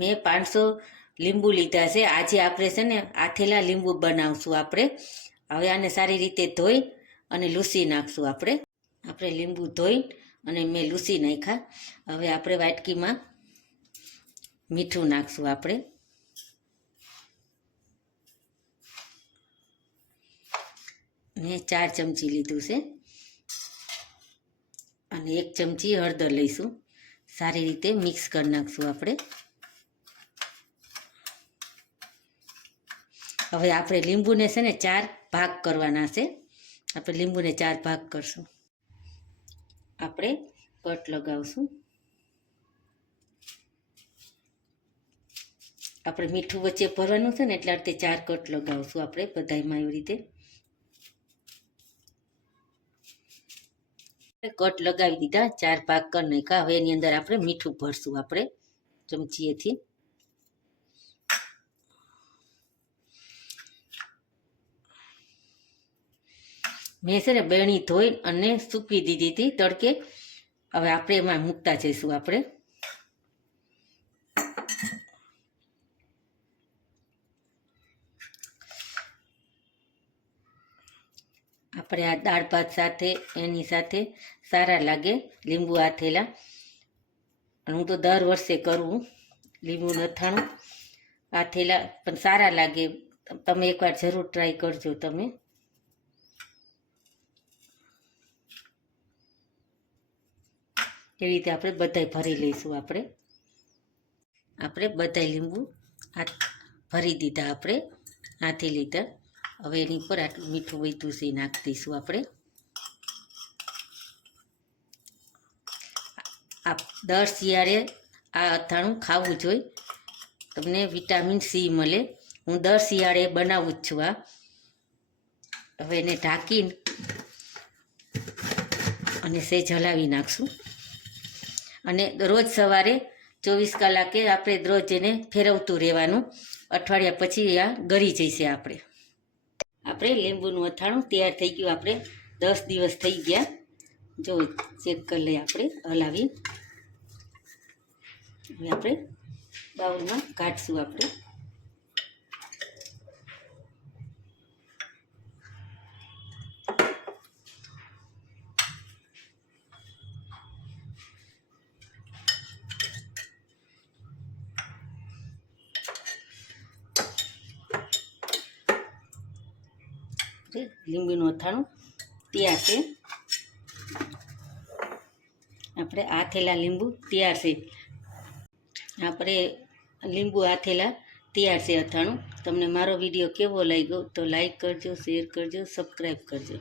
મેં 500 લીંબુ લીધા છે. આજે આપણે છે ને આથેલા લીંબુ બનાવશું આપણે. હવે આને સારી રીતે ધોઈ અને લૂસી નાખશું આપણે લીંબુ ધોઈ અને મેં લૂસી નાખ્યા. હવે આપણે વાટકીમાં મીઠું નાખશું મેં 4 ચમચી લીધું છે અને 1 ચમચી હળદર લઈશું. સારી રીતે મિક્સ કરી નાખશું આપણે. હવે આપણે લીંબુને છે ને 4 ભાગ કરવાના છે. આપણે લીંબુને 4 ભાગ કરશું. આપણે કટ લગાવશું. આપણે મીઠું વચ્ચે ભરવાનું છે ને એટલે તે 4 કટ લગાવશું આપણે બધાયમાં એવી રીતે. કટ લગાવી દીધા, 4 ભાગ કરી નાખ્યા. હવે એની અંદર આપણે મીઠું ભરશું આપણે ચમચીએથી. મેં છે ને બેણી ધોઈ અને સૂકવી દીધી હતી તડકે. હવે આપણે એમાં મૂકતા જઈશું આપણે આ દાળ ભાત સાથે એની સાથે સારા લાગે લીંબુ આથેલા. અને હું તો દર વર્ષે કરું લીંબુનું અથાણું આથેલા, પણ સારા લાગે. તમે એકવાર જરૂર ટ્રાય કરજો તમે. એવી રીતે આપણે બધાય ભરી લઈશું. આપણે બધાય લીંબુ ભરી દીધા, આપણે આથી લીધા. હવે એની પર આટલું મીઠું વધ્યું છે નાખી દઈશું આપણે. દર શિયાળે આ અથાણું ખાવું જોઈએ, તમને વિટામિન સી મળે. હું દર શિયાળે બનાવું જ છું આ. હવે એને ઢાંકીને અને સેજ હલાવી નાખશું. અને રોજ સવારે 24 કલાકે આપણે રોજ એને ફેરવતું રહેવાનું. અઠવાડિયા પછી આ ગળી જશે. આપણે લીંબુનું અથાણું તૈયાર થઈ ગયું. આપણે 10 દિવસ થઈ ગયા. જો ચેક કરી લઈએ આપણે હલાવી. હવે આપણે બાઉલમાં કાઢશું આપણે. લીંબુનું અથાણું તૈયાર છે. આપણે આથેલા લીંબુ તૈયાર છે. આપણે લીંબુ આથેલા તૈયાર છે અથાણું. તમને મારો વિડીયો કેવો લાગ્યો તો લાઈક કરજો, શેર કરજો, સબસ્ક્રાઈબ કરજો.